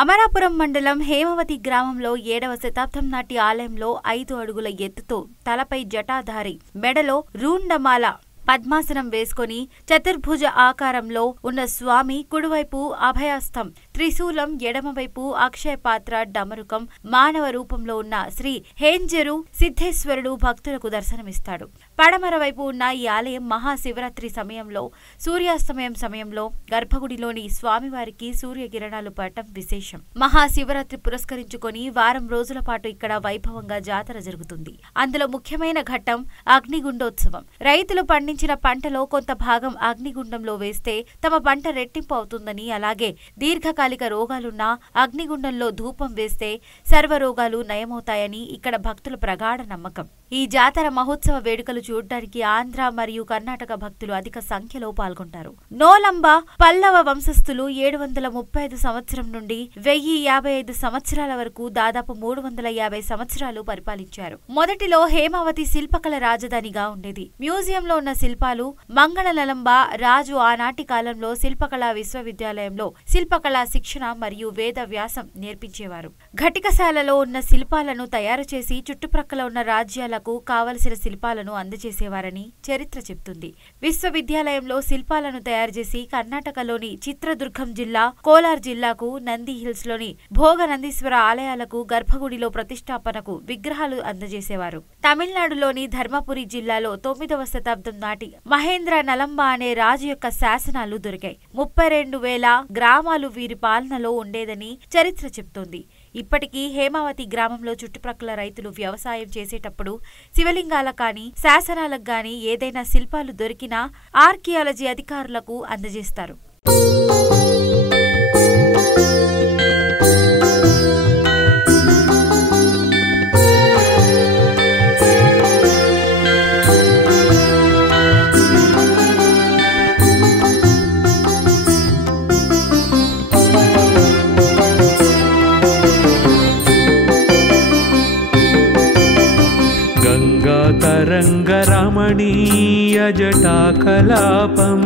అమరాపురం మండలం హేమవతి గ్రామంలో 7వ శతాబ్దం నాటి ఆలయంలో 5 అడుగుల ఎత్తుతో తలపై జటాధారి, మెడలో రూండమాల, పద్మాసనం వేసుకొని చతుర్భుజ ఆకారంలో ఉన్న స్వామి కుడివైపు అభయస్తం, త్రిశూలం, ఎడమవైపు అక్షయపాత్ర, డమరుకం, మానవ రూపంలో ఉన్న శ్రీ హేంజరు సిద్ధేశ్వరుడు భక్తులకు దర్శనమిస్తాడు. పడమర వైపు ఉన్న ఈ ఆలయం మహాశివరాత్రి సమయంలో, సూర్యాస్తమయం సమయంలో గర్భగుడిలోని స్వామివారికి సూర్యకిరణాలు పడటం విశేషం. మహాశివరాత్రి పురస్కరించుకొని వారం రోజుల పాటు ఇక్కడ వైభవంగా జాతర జరుగుతుంది. అందులో ముఖ్యమైన ఘట్టం అగ్నిగుండోత్సవం. రైతులు పండించిన పంటలో కొంత భాగం అగ్నిగుండంలో వేస్తే తమ పంట రెట్టింపు అవుతుందని, అలాగే దీర్ఘకాలిక రోగాలున్నా అగ్నిగుండంలో ధూపం వేస్తే సర్వరోగాలు నయమవుతాయని ఇక్కడ భక్తుల ప్రగాఢ నమ్మకం. ఈ జాతర మహోత్సవ వేడుకలు చూడడానికి ఆంధ్ర మరియు కర్ణాటక భక్తులు అధిక సంఖ్యలో పాల్గొంటారు. నోలంబ పల్లవ వంశస్థులు 735 సంవత్సరం నుండి 1055 సంవత్సరాల వరకు దాదాపు 350 సంవత్సరాలు పరిపాలించారు. మొదటిలో హేమావతి శిల్పకళ రాజధానిగా ఉండేది. మ్యూజియంలో ఉన్న శిల్పాలు మంగళనలంబ రాజు ఆనాటి కాలంలో శిల్పకళా విశ్వవిద్యాలయంలో శిల్పకళా శిక్షణ మరియు వేద వ్యాసం నేర్పించేవారు. ఘటికశాలలో ఉన్న శిల్పాలను తయారు చేసి చుట్టుప్రక్కల ఉన్న రాజ్యాలకు కావలసిన శిల్పాలను అందజేసేవారని చరిత్ర చెప్తుంది. విశ్వవిద్యాలయంలో శిల్పాలను తయారు చేసి కర్ణాటకలోని చిత్రదుర్గం జిల్లా, కోలార్ జిల్లాకు, నంది హిల్స్ లోని భోగ నందీశ్వర ఆలయాలకు గర్భగుడిలో ప్రతిష్టాపనకు విగ్రహాలు అందజేసేవారు. తమిళనాడులోని ధర్మపురి జిల్లాలో 9వ శతాబ్దం నాటి మహేంద్ర నలంబ అనే రాజు యొక్క శాసనాలు దొరికాయి. 32,000 గ్రామాలు వీరి పాలనలో ఉండేదని చరిత్ర చెప్తోంది. ఇప్పటికీ హేమావతి గ్రామంలో చుట్టుప్రక్కల రైతులు వ్యవసాయం చేసేటప్పుడు శివలింగాలకు కానీ శాసనాలకు గాని ఏదైనా శిల్పాలు దొరికినా ఆర్కియాలజీ అధికారులకు అందజేస్తారు. तरंगरमणीय जटाकलापं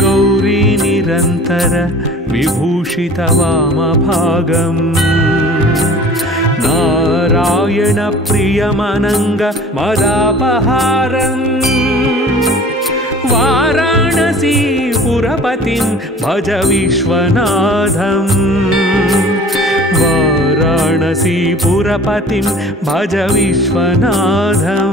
गौरी निरंतर विभूषित वामभागं नारायण प्रियमनंग मदापहारं वाराणसी पुरपतिं भज विश्वनाथं वाराणसी पुरपतिं भज विश्वनाथं।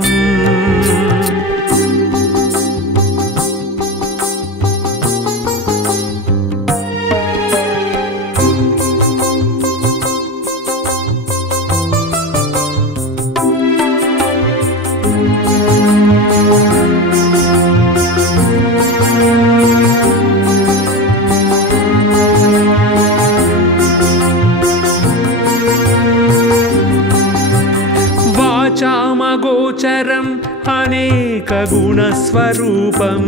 वाचामगोचरम् अनेकगुणस्वरूपं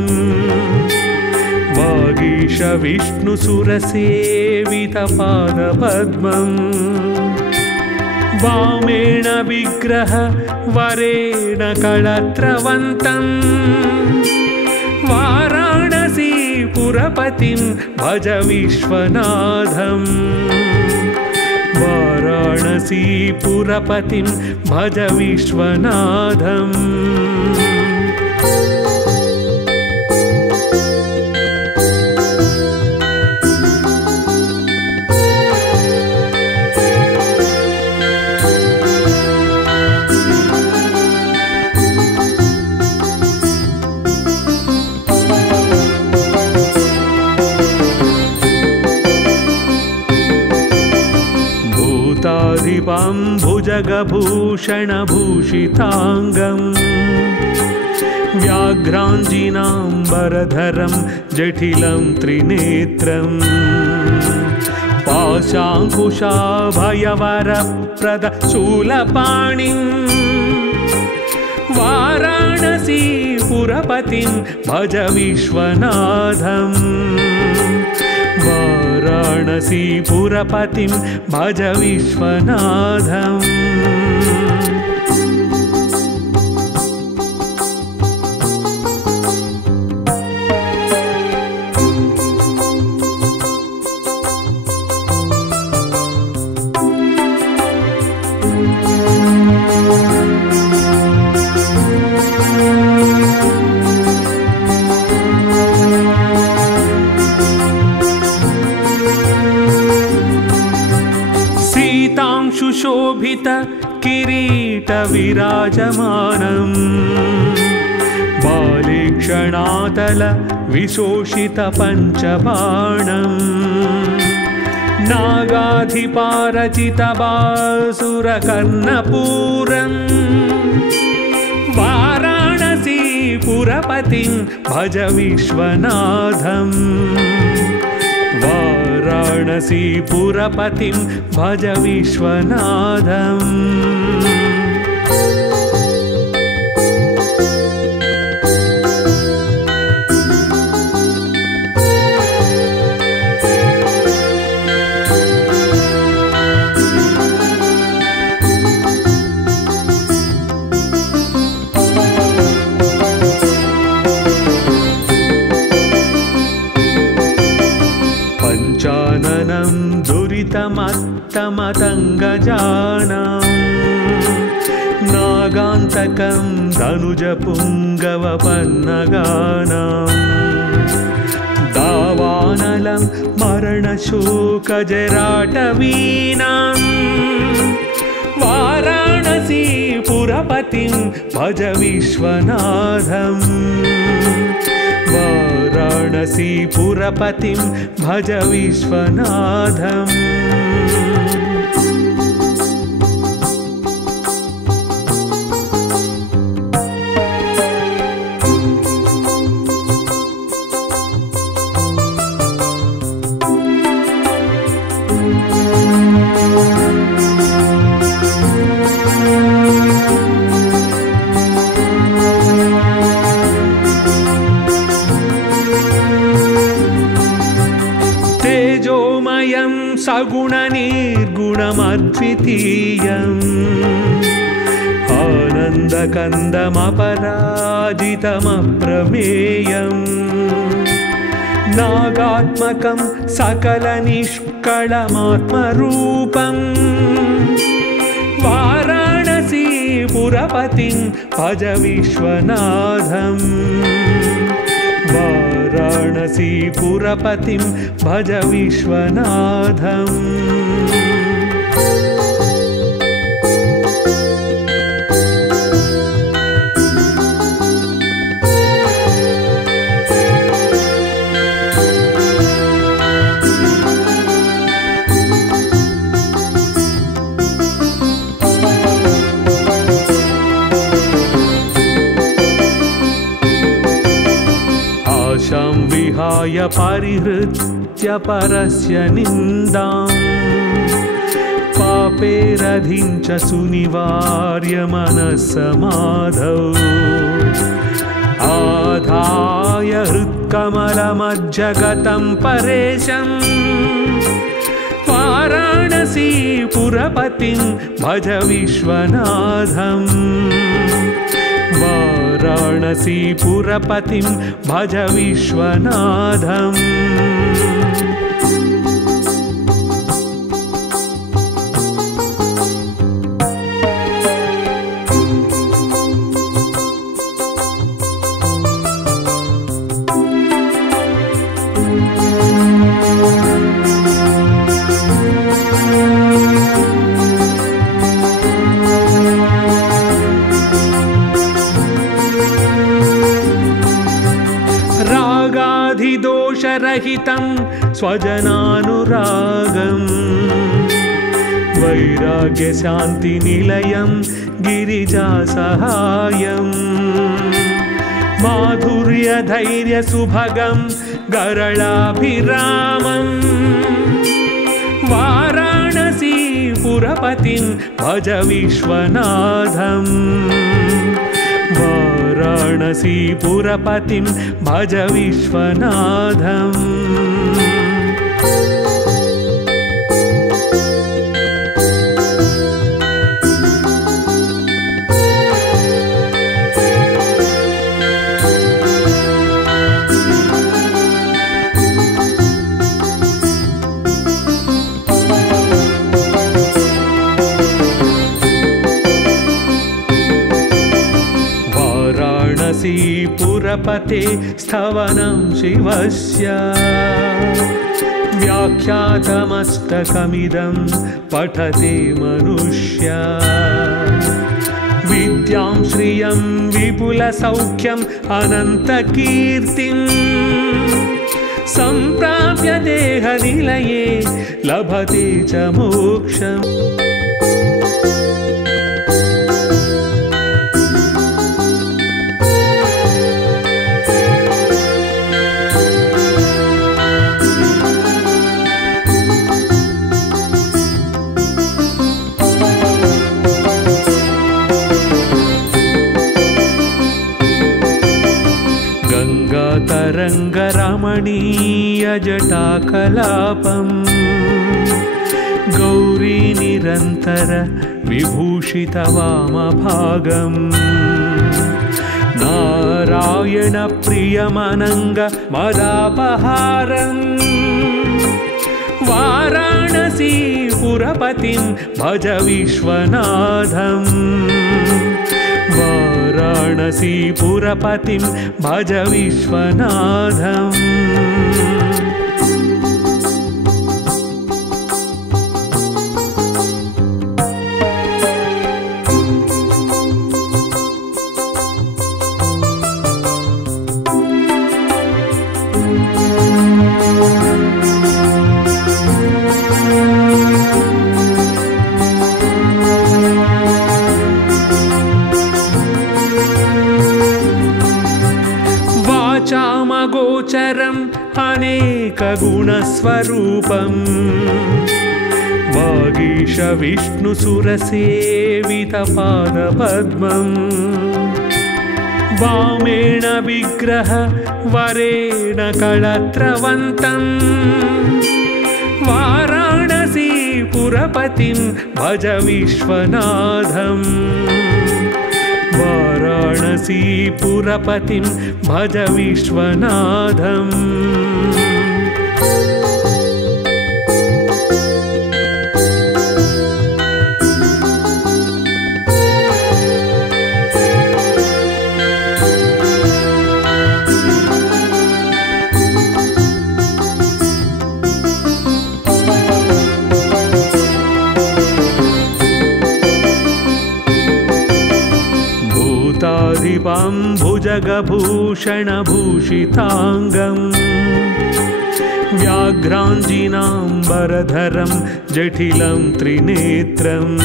वागीश विष्णुसुरसेवितपादपद्मं वामेण विग्रह वरेण कळत्रवन्तं वाराणसी पुरपतिं भज विश्वनाथं वाराणसी पुरपतिं भज विश्वनाथं। भुजगभूषणभूषितांगं व्याघ्राञ्जिनाम्बरधरं जटिलं त्रिनेत्रं पाशाङ्कुशाभयवरप्रदशूलपाणिं वाराणसी पुरपतिं भज विश्वनाथं वाराणसी पुरपतिं भज विश्वनाथं। विभूषित किरीट विराजमानम् बाले क्षणातल विशोषित पञ्चबाणम् नागाधिपारचित बासुरकर्णपूरम् वाराणसी पुरपतिं भज विश्वनाथम् वाराणसी पुरपतिं भज विश्वनाथम् पंचाननं दुरितमत्तमतङ्गजानां नागान्तकं धनुजपुङ्गवपन्नगानां दावानलं मरणशोकजराटवीनां वाराणसी पुरपतिं भज विश्वनाथम् वाराणसी पुरपतिं भज विश्वनाथम् तेजोमयं सगुणनिर्गुणमद्वितीयम् आनन्दकन्दमपराजितमप्रमेयम् नागात्मकं सकलनिष्कळमात्मरूपम् वाराणसी पुरपतिं भज विश्वनाथम् वाराणसी पुरपतिं भज विश्वनाथम् आशां विहाय परिहृत्य परस्य निन्दां पापेरधिं च सुनिवार्य मनस्समाधौ आधाय हृत्कमलमज्जगतं परेशं वाराणसी पुरपतिं भज विश्वनाथम् वाराणसी पुरपतिं भज विश्वनाथम् रागाधिदोषरहितं स्वजनानुरागम् वैराग्यशान्तिनिलयं गिरिजासहायम् माधुर्यधैर्यसुभगं गरलाभिरामम् वाराणसी पुरपतिं भज विश्वनाथम् वाराणसी पुरपतिं भज विश्वनाथम् पुरपते स्थवनं शिवस्य व्याख्यातमस्तकमिदं पठते मनुष्या विद्यां श्रियं विपुलसौख्यम् अनन्तकीर्तिं सम्प्राप्य देहनिलये लभते च मोक्षम्। गङ्गातरङ्गरमणीयजटाकलापम् गौरी निरन्तर विभूषितवामभागम् नारायणप्रियमनङ्गमदापहारम् वाराणसीपुरपतिं भज विश्वनाथम् वाराणसीपुरपतिं भज विश्वनाथम्। वाचामगोचरम् अनेकगुणस्वरूपम् वागीश विष्णुसुरसेवितपादपद्मम् वामेण विग्रह वरेण कळत्रवन्तम् वाराणसीपुरपतिं भज विश्वनाथम् वाराणसीपुरपतिं भज विश्वनाथम्। भूताधिपं भुजगभूषणभूषिताङ्गम् व्याघ्राञ्जिनाम्बरधरं जटिलं त्रिनेत्रम्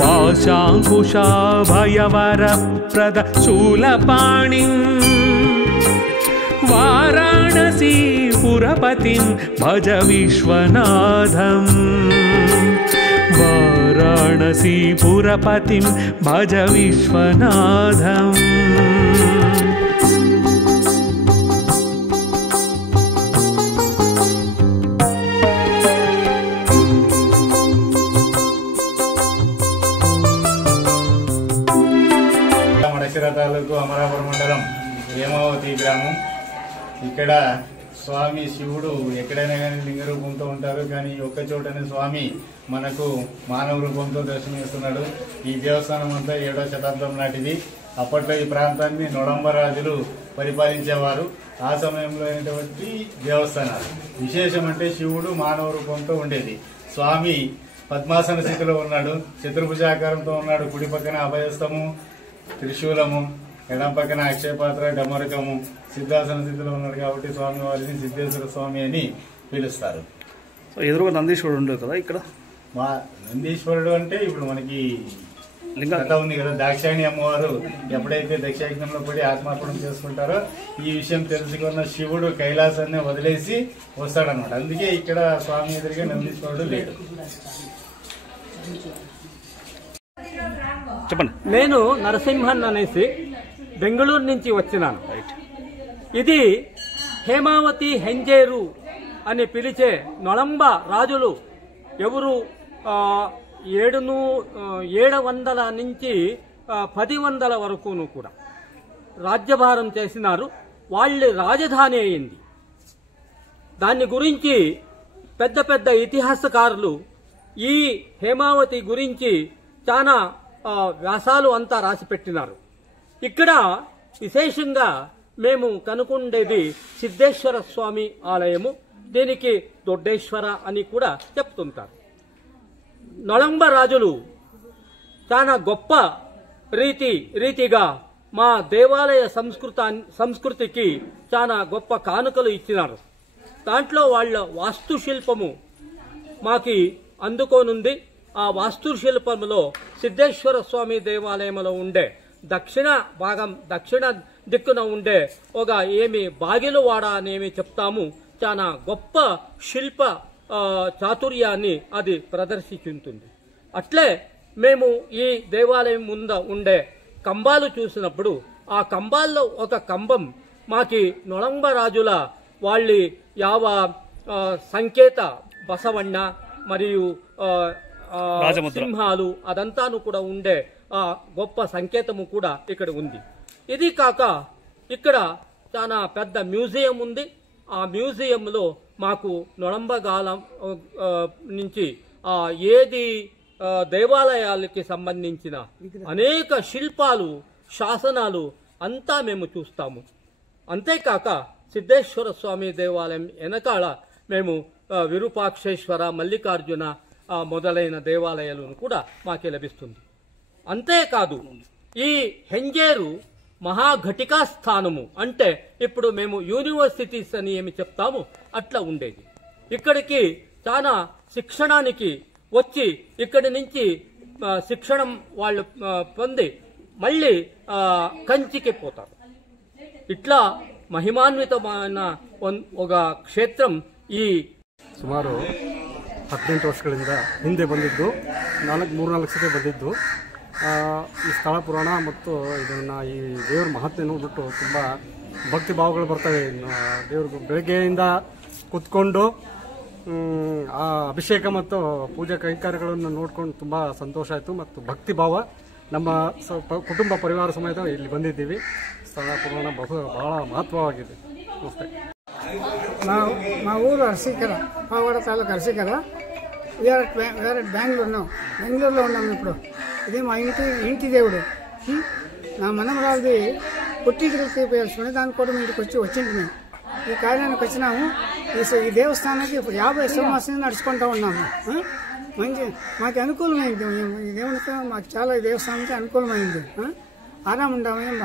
पाशाङ्कुशाभयवरप्रदशूलपाणिं वाराणसीपुरपतिं भज विश्वनाथम् वाराणसीपुरपतिं भज विश्वनाथम्। మడసిరతాలకు అమరాపురం మండలం హేమావతి గ్రామం. ఇక్కడ స్వామి శివుడు ఎక్కడైనా కానీ లింగ రూపంతో ఉంటారు, కానీ ఒక్క చోటనే స్వామి మనకు మానవ రూపంతో దర్శనమిస్తున్నాడు. ఈ దేవస్థానం అంతా 7వ శతాబ్దం నాటిది. అప్పట్లో ఈ ప్రాంతాన్ని నొడంబ రాజులు పరిపాలించేవారు. ఆ సమయంలో అయినటువంటి దేవస్థానాలు విశేషం అంటే శివుడు మానవ రూపంతో ఉండేది. స్వామి పద్మాసన స్థితిలో ఉన్నాడు, చతుర్భుజాకారంతో ఉన్నాడు. కుడి పక్కన అభయస్తము, త్రిశూలము, ఎడం పక్కన అక్షయపాత్ర, డమరకము, సిద్ధాసన స్థితిలో ఉన్నాడు. కాబట్టి స్వామి వారిని సిద్ధేశ్వర స్వామి అని పిలుస్తారు. ఎదురుగా నందీశ్వరుడు ఉండదు కదా ఇక్కడ. మా నందీశ్వరుడు అంటే ఇప్పుడు మనకి కథ ఉంది కదా, దాక్షాయణి అమ్మవారు ఎప్పుడైతే దక్షయజ్ఞంలో పడి ఆత్మార్పణం చేసుకుంటారో ఈ విషయం తెలుసుకున్న శివుడు కైలాసాన్ని వదిలేసి వస్తాడనమాట. అందుకే ఇక్కడ స్వామి ఎదురుగా నందీశ్వరుడు లేడు. చెప్పండి. నేను నరసింహన్ అనేసి బెంగళూరు నుంచి వచ్చినాను. ఇది హేమావతి హెంజేరు అని పిలిచే నొడంబ రాజులు ఎవరు 700 నుంచి 1000 వరకును కూడా రాజ్యభారం చేసినారు. వాళ్ళ రాజధాని అయింది. దాని గురించి పెద్ద పెద్ద ఇతిహాసకారులు ఈ హేమావతి గురించి చాలా వ్యాసాలు అంతా రాసి పెట్టినారు. ఇక్కడ విశేషంగా మేము కనుకుండేది సిద్ధేశ్వర స్వామి ఆలయము. దీనికి దొడ్డేశ్వర అని కూడా చెప్తుంటారు. నొళంబ రాజులు చాలా గొప్ప రీతిగా మా దేవాలయ సంస్కృతికి చాలా గొప్ప కానుకలు ఇచ్చినారు. దాంట్లో వాళ్ళ వాస్తుశిల్పము మాకి అందుకోనుంది. ఆ వాస్తుశిల్పములో సిద్ధేశ్వర స్వామి దేవాలయంలో ఉండే దక్షిణ దిక్కున ఉండే ఒక బాగిలువాడ అనేమి చెప్తాము. చాలా గొప్ప శిల్ప చాతుర్యాన్ని అది ప్రదర్శించుంటుంది. అట్లే మేము ఈ దేవాలయం ముందు ఉండే కంబాలు చూసినప్పుడు ఆ కంబాల్లో ఒక కంబం మాకి నొళంబ రాజుల వాళ్ళ సంకేత బసవಣ್ణ మరియు సింహాలు అదంతాను కూడా ఉండే ఆ గొప్ప సంకేతము కూడా ఇక్కడ ఉంది. ఇది కాక ఇక్కడ చాలా పెద్ద మ్యూజియం ఉంది. ఆ మ్యూజియంలో మాకు నొళంబ కాలం నుంచి ఏది దేవాలయాలకి సంబంధించిన అనేక శిల్పాలు శాసనాలు అంతా మేము చూస్తాము. అంతేకాక సిద్ధేశ్వర స్వామి దేవాలయం వెనకాల మేము విరూపాక్షేశ్వర మల్లికార్జున మొదలైన దేవాలయాలను కూడా మాకే లభిస్తుంది. అంతేకాదు ఈ హెంజేరు మహాఘటికా స్థానము అంటే ఇప్పుడు మేము యూనివర్సిటీస్ అని ఏమి చెప్తాము అట్లా ఉండేది. ఇక్కడికి చాలా శిక్షణానికి వచ్చి ఇక్కడి నుంచి శిక్షణం వాళ్ళు పొంది మళ్ళీ కంచికి పోతారు. ఇట్లా ಮಹಿಮಾನ್ವಿತವಾದ ఒక ಕ್ಷೇತ್ರಂ ಈ ಸುಮಾರು 18 ವರ್ಷಗಳಿಂದ ಹಿಂದೆ ಬಂದಿದ್ದು 3-4 ಸತಿ ಬಂದಿದ್ದು ಈ ಸ್ಥಳ ಪುರಾಣ ಮತ್ತು ಇದನ್ನು ಈ ದೇವರ ಮಹತ್ವ ನೋಡ್ಬಿಟ್ಟು ತುಂಬ ಭಕ್ತಿ ಭಾವಗಳು ಬರ್ತವೆ. ದೇವ್ರ ಬೆಳಗ್ಗೆಯಿಂದ ಕೂತ್ಕೊಂಡು ಆ ಅಭಿಷೇಕ ಮತ್ತು ಪೂಜಾ ಕೈಂಕರ್ಯಗಳನ್ನು ನೋಡ್ಕೊಂಡು ತುಂಬ ಸಂತೋಷ ಆಯಿತು ಮತ್ತು ಭಕ್ತಿ ಭಾವ ನಮ್ಮ ಕುಟುಂಬ ಪರಿವಾರ ಸಮೇತ ಇಲ್ಲಿ ಬಂದಿದ್ದೀವಿ. ಸ್ಥಳ ಪುರಾಣ ಬಹಳ ಮಹತ್ವವಾಗಿದೆ. ನಮಸ್ತೆ. మా ఊరు అరసీకర, పావగడ తాలూకు అరసీకర. వేరే బెంగళూరులో ఉన్నాము ఇప్పుడు. ఇది మా ఇంటి దేవుడు. నా మనమరాలది పుట్టింటికి పేర్చుకుని దాని కూడా ఇంటికి వచ్చింది. మేము ఈ కార్యానికి వచ్చినాము. ఈ దేవస్థానానికి 50 సంవత్సరాలు నడుచుకుంటూ ఉన్నాము. మంచి మాకు అనుకూలమైంది. ఈ దేవునికి మాకు చాలా ఈ దేవస్థానానికి అనుకూలమైంది. ఆరాముండామని